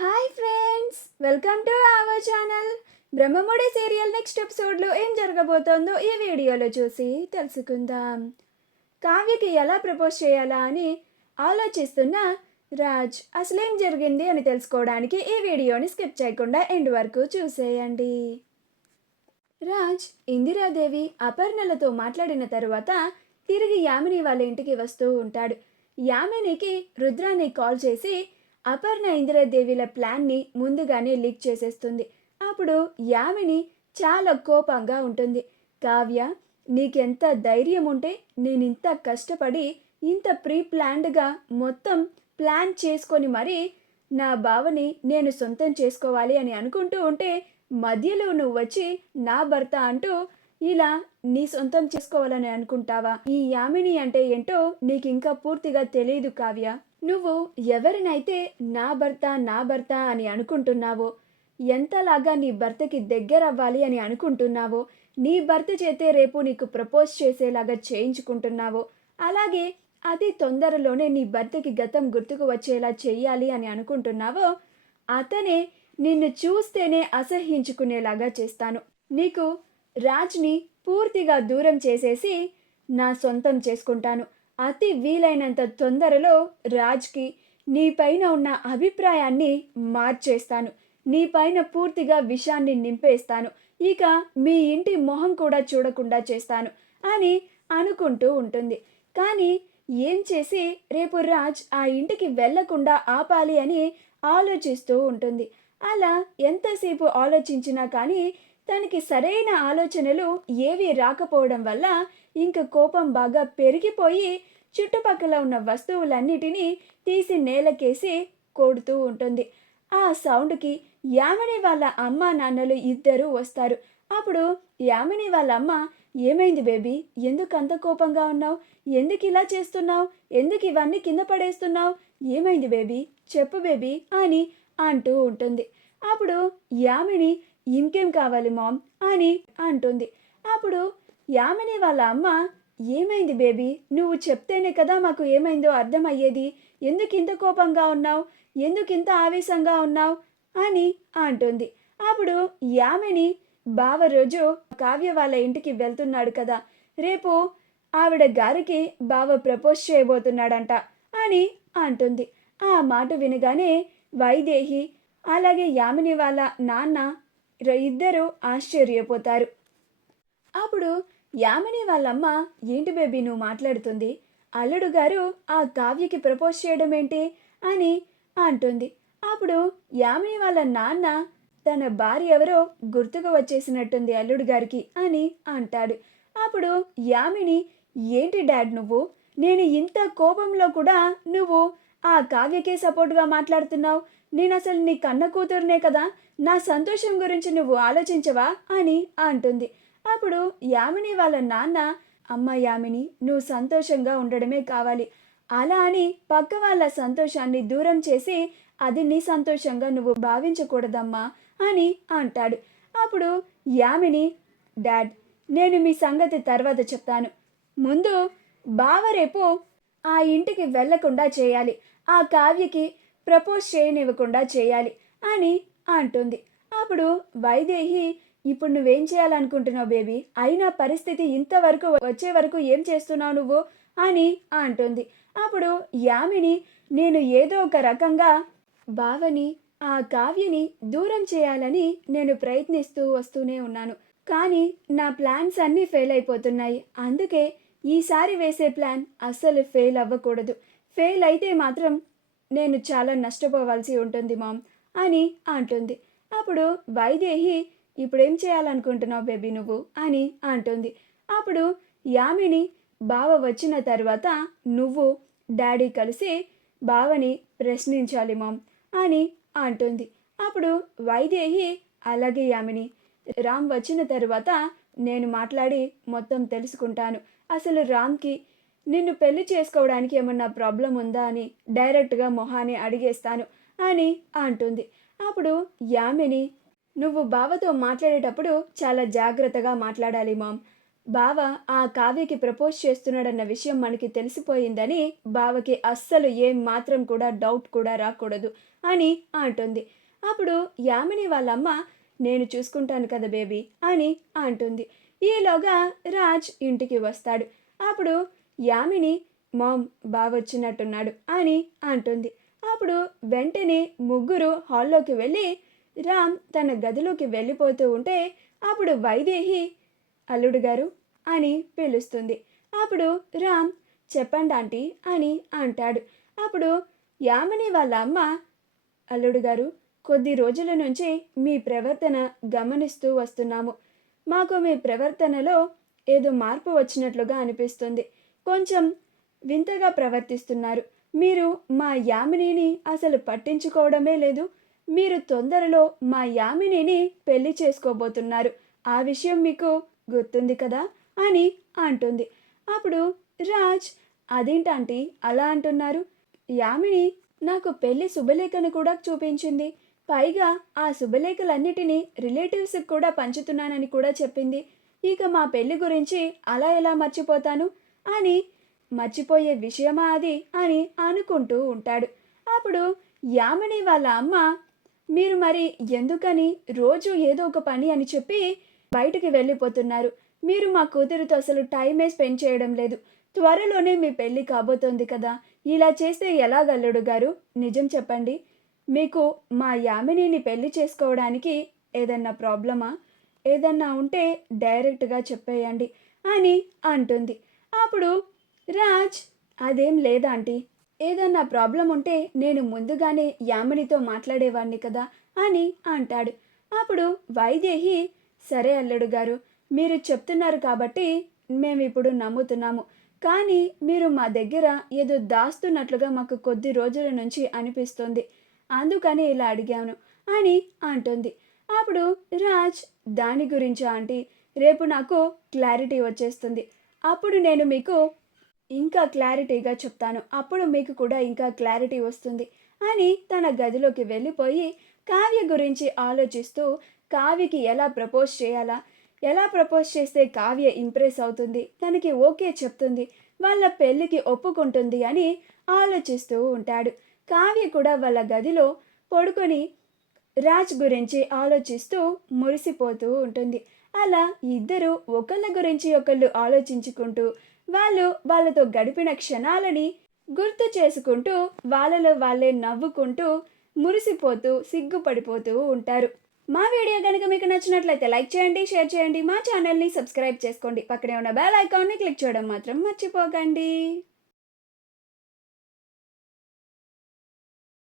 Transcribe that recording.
Hi friends, welcome to our channel. Brahmamudi serial next ఎపిసోడ్లో ఏం జరగబోతోందో ఈ వీడియోలో చూసి తెలుసుకుందాం. కావ్యకి ఎలా ప్రపోజ్ చేయాలా అని ఆలోచిస్తున్న రాజ్ అసలేం జరిగింది అని తెలుసుకోవడానికి ఈ వీడియోని స్కిప్ చేయకుండా ఎండ్ వరకు చూసేయండి. రాజ్ ఇందిరాదేవి అపర్ణలతో మాట్లాడిన తరువాత తిరిగి యామిని వాళ్ళ ఇంటికి వస్తూ ఉంటాడు. యామినికి రుద్రాని కాల్ చేసి అపర్ణ ఇందిరాదేవిల ప్లాన్ని ముందుగానే లీక్ చేసేస్తుంది. అప్పుడు యామిని చాలా కోపంగా ఉంటుంది. కావ్య, నీకెంత ధైర్యం ఉంటే నేనింత కష్టపడి ఇంత ప్రీ ప్లాన్డ్గా మొత్తం ప్లాన్ చేసుకొని మరీ నా బావని నేను సొంతం చేసుకోవాలి అని అనుకుంటూ ఉంటే మధ్యలో నువ్వు వచ్చి నా భర్త అంటూ ఇలా నీ సొంతం చేసుకోవాలని అనుకుంటావా? ఈ యామిని అంటే ఏంటో నీకు ఇంకా పూర్తిగా తెలియదు కావ్య. నువ్వు ఎవరినైతే నా భర్త అని అనుకుంటున్నావో, ఎంతలాగా నీ భర్తకి దగ్గరవ్వాలి అని అనుకుంటున్నావో, నీ భర్త చేతే రేపు నీకు ప్రపోజ్ చేసేలాగా చేయించుకుంటున్నావో, అలాగే అతి తొందరలోనే నీ భర్తకి గతం గుర్తుకు వచ్చేలా చెయ్యాలి అని అనుకుంటున్నావో, అతనే నిన్ను చూస్తేనే అసహ్యించుకునేలాగా చేస్తాను. నీకు రాజ్ని పూర్తిగా దూరం చేసేసి నా సొంతం చేసుకుంటాను. అతి వీలైనంత తొందరలో రాజ్కి నీపైన ఉన్న అభిప్రాయాన్ని మార్చేస్తాను. నీపైన పూర్తిగా విషాన్ని నింపేస్తాను. ఇక మీ ఇంటి మొహం కూడా చూడకుండా చేస్తాను అని అనుకుంటూ ఉంటుంది. కానీ ఏం చేసి రేపు రాజ్ ఆ ఇంటికి వెళ్లకుండా ఆపాలి అని ఆలోచిస్తూ ఉంటుంది. అలా ఎంతసేపు ఆలోచించినా కానీ తనకి సరైన ఆలోచనలు ఏవీ రాకపోవడం వల్ల ఇంక కోపం బాగా పెరిగిపోయి చుట్టుపక్కల ఉన్న వస్తువులన్నిటినీ తీసి నేలకేసి కొడుతూ ఉంటుంది. ఆ సౌండ్కి యామిని వాళ్ళ అమ్మ నాన్నలు ఇద్దరూ వస్తారు. అప్పుడు యామిని వాళ్ళ అమ్మ, ఏమైంది బేబీ, ఎందుకు అంత కోపంగా ఉన్నావు? ఎందుకు ఇలా చేస్తున్నావు? ఎందుకు ఇవన్నీ కింద పడేస్తున్నావు? ఏమైంది బేబీ, చెప్పు బేబీ అని అంటూ ఉంటుంది. అప్పుడు యామిని, ఇంకేం కావాలి మామ్ అని అంటుంది. అప్పుడు యామిని వాళ్ళ అమ్మ, ఏమైంది బేబీ, నువ్వు చెప్తేనే కదా మాకు ఏమైందో అర్థమయ్యేది. ఎందుకు ఇంత కోపంగా ఉన్నావు? ఎందుకు ఇంత ఆవేశంగా ఉన్నావు అని అంటుంది. అప్పుడు యామిని, బావ రోజు కావ్య వాళ్ళ ఇంటికి వెళ్తున్నాడు కదా, రేపు ఆవిడ గారికి బావ ప్రపోజ్ చేయబోతున్నాడంట అని అంటుంది. ఆ మాట వినగానే వైదేహి అలాగే యామిని వాళ్ళ నాన్న ఇద్దరు ఆశ్చర్యపోతారు. అప్పుడు యామిని వాళ్ళమ్మ, ఏంటి బేబీ నువ్వు మాట్లాడుతుంది? అల్లుడు గారు ఆ కావ్యకి ప్రపోజ్ చేయడం ఏంటి అని అంటుంది. అప్పుడు యామిని వాళ్ళ నాన్న, తన భార్య ఎవరో గుర్తుకు వచ్చేసినట్టుంది అల్లుడు గారికి అని అంటాడు. అప్పుడు యామిని, ఏంటి డాడ్ నువ్వు, నేను ఇంత కోపంలో కూడా నువ్వు ఆ కావ్యకే సపోర్ట్గా మాట్లాడుతున్నావు. నేను అసలు నీ కన్న కూతురునే కదా, నా సంతోషం గురించి నువ్వు ఆలోచించవా అని అంటుంది. అప్పుడు యామిని వాళ్ళ నాన్న, అమ్మ యామిని, నువ్వు సంతోషంగా ఉండడమే కావాలి, అలా అని పక్క వాళ్ళ సంతోషాన్ని దూరం చేసి అది నీ సంతోషంగా నువ్వు భావించకూడదమ్మా అని అంటాడు. అప్పుడు యామిని, డాడ్, నేను మీ సంగతి తర్వాత చెప్తాను, ముందు బావ రేపు ఆ ఇంటికి వెళ్లకుండా చేయాలి, ఆ కావ్యకి ప్రపోజ్ చేయనివ్వకుండా చేయాలి అని అంటుంది. అప్పుడు వైదేహి, ఇప్పుడు నువ్వేం చేయాలనుకుంటున్నావు బేబీ, అయినా పరిస్థితి ఇంతవరకు వచ్చే వరకు ఏం చేస్తున్నావు నువ్వు అని అంటుంది. అప్పుడు యామిని, నేను ఏదో ఒక రకంగా బావని ఆ కావ్యని దూరం చేయాలని నేను ప్రయత్నిస్తూ వస్తూనే ఉన్నాను. కానీ నా ప్లాన్స్ అన్నీ ఫెయిల్ అయిపోతున్నాయి. అందుకే ఈసారి వేసే ప్లాన్ అస్సలు ఫెయిల్ అవ్వకూడదు. ఫెయిల్ అయితే మాత్రం నేను చాలా నష్టపోవాల్సి ఉంటుంది మామ్ అని అంటుంది. అప్పుడు వైదేహి, ఇప్పుడేం చేయాలనుకుంటున్నావు బేబీ నువ్వు అని అంటుంది. అప్పుడు యామిని, బావ వచ్చిన తర్వాత నువ్వు డాడీ కలిసి బావని ప్రశ్నించాలి మామ్ అని అంటుంది. అప్పుడు వైదేహి, అలాగే యామిని, రామ్ వచ్చిన తర్వాత నేను మాట్లాడి మొత్తం తెలుసుకుంటాను. అసలు రామ్కి నిన్ను పెళ్లి చేసుకోవడానికి ఏమన్నా ప్రాబ్లం ఉందా అని డైరెక్ట్గా మొహాన్ని అడిగేస్తాను అని అంటుంది. అప్పుడు యామిని, నువ్వు బావతో మాట్లాడేటప్పుడు చాలా జాగ్రత్తగా మాట్లాడాలి మామ్. బావ ఆ కావ్యకి ప్రపోజ్ చేస్తున్నాడన్న విషయం మనకి తెలిసిపోయిందని బావకి అస్సలు ఏం మాత్రం కూడా డౌట్ కూడా రాకూడదు అని అంటుంది. అప్పుడు యామిని వాళ్ళమ్మ నేను చూసుకుంటాను కదా బేబీ అని అంటుంది. ఈలోగా రాజ్ ఇంటికి వస్తాడు. అప్పుడు యామిని మామ్ బావొచ్చినట్టున్నాడు అని అంటుంది. అప్పుడు వెంటనే ముగ్గురు హాల్లోకి వెళ్ళి రామ్ తన గదిలోకి వెళ్ళిపోతూ ఉంటే అప్పుడు వైదేహి అల్లుడు గారు అని పిలుస్తుంది. అప్పుడు రామ్ చెప్పండి ఆంటీ అని అంటాడు. అప్పుడు యామిని వాళ్ళ అమ్మ అల్లుడు గారు కొద్ది రోజుల నుంచి మీ ప్రవర్తన గమనిస్తూ వస్తున్నాము. మాకు మీ ప్రవర్తనలో ఏదో మార్పు వచ్చినట్లుగా అనిపిస్తుంది. కొంచెం వింతగా ప్రవర్తిస్తున్నారు. మీరు మా యామినిని అసలు పట్టించుకోవడమే లేదు. మీరు తొందరలో మా యామినిని పెళ్లి చేసుకోబోతున్నారు. ఆ విషయం మీకు గుర్తుంది కదా అని అంటుంది. అప్పుడు రాజ్ అదేంటంటీ అలా అంటున్నారు? యామిని నాకు పెళ్లి శుభలేఖను కూడా చూపించింది. పైగా ఆ శుభలేఖలన్నిటినీ రిలేటివ్స్కి కూడా పంచుతున్నానని కూడా చెప్పింది. ఇక మా పెళ్లి గురించి అలా ఎలా మర్చిపోతాను అని మర్చిపోయే విషయమా అది అని అనుకుంటూ ఉంటాడు. అప్పుడు యామిని వాళ్ళ అమ్మ మీరు మరి ఎందుకని రోజు ఏదో ఒక పని అని చెప్పి బయటికి వెళ్ళిపోతున్నారు? మీరు మా కూతురితో అసలు టైమే స్పెండ్ చేయడం లేదు. త్వరలోనే మీ పెళ్ళి కాబోతోంది కదా, ఇలా చేస్తే ఎలాగల్లుడు గారు? నిజం చెప్పండి. మీకు మా యామినిని పెళ్లి చేసుకోవడానికి ఏదన్నా ప్రాబ్లమా? ఏదన్నా ఉంటే డైరెక్ట్గా చెప్పేయండి అని అంటుంది. అప్పుడు రాజ్ అదేం లేదాంటీ, ఏదన్నా ప్రాబ్లం ఉంటే నేను ముందుగానే యామినితో మాట్లాడేవాడిని కదా అని అంటాడు. అప్పుడు వైదేహి సరే అల్లుడు గారు, మీరు చెప్తున్నారు కాబట్టి మేమిప్పుడు నమ్ముతున్నాము. కానీ మీరు మా దగ్గర ఏదో దాస్తున్నట్లుగా మాకు కొద్ది రోజుల నుంచి అనిపిస్తుంది. అందుకని ఇలా అడిగాను అని అంటుంది. అప్పుడు రాజ్ దాని గురించా ఆంటీ, రేపు నాకు క్లారిటీ వచ్చేస్తుంది. అప్పుడు నేను మీకు ఇంకా క్లారిటీగా చెప్తాను. అప్పుడు మీకు కూడా ఇంకా క్లారిటీ వస్తుంది అని తన గదిలోకి వెళ్ళిపోయి కావ్య గురించి ఆలోచిస్తూ కావ్యకి ఎలా ప్రపోజ్ చేయాలా, ఎలా ప్రపోజ్ చేస్తే కావ్య ఇంప్రెస్ అవుతుంది, తనకి ఓకే చెప్తుంది, వాళ్ళ పెళ్ళికి ఒప్పుకుంటుంది అని ఆలోచిస్తూ ఉంటాడు. కావ్య కూడా వాళ్ళ గదిలో పడుకొని రాజ్ గురించి ఆలోచిస్తూ మురిసిపోతూ ఉంటుంది. అలా ఇద్దరు ఒకళ్ళ గురించి ఒకళ్ళు ఆలోచించుకుంటూ వాళ్ళతో గడిపిన క్షణాలని గుర్తు చేసుకుంటూ వాళ్ళలో వాళ్ళే నవ్వుకుంటూ మురిసిపోతూ సిగ్గుపడిపోతూ ఉంటారు. మా వీడియో కనుక మీకు నచ్చినట్లయితే లైక్ చేయండి, షేర్ చేయండి, మా ఛానల్ని సబ్స్క్రైబ్ చేసుకోండి. పక్కనే ఉన్న బెల్ ఐకాన్ని క్లిక్ చేయడం మాత్రం మర్చిపోకండి.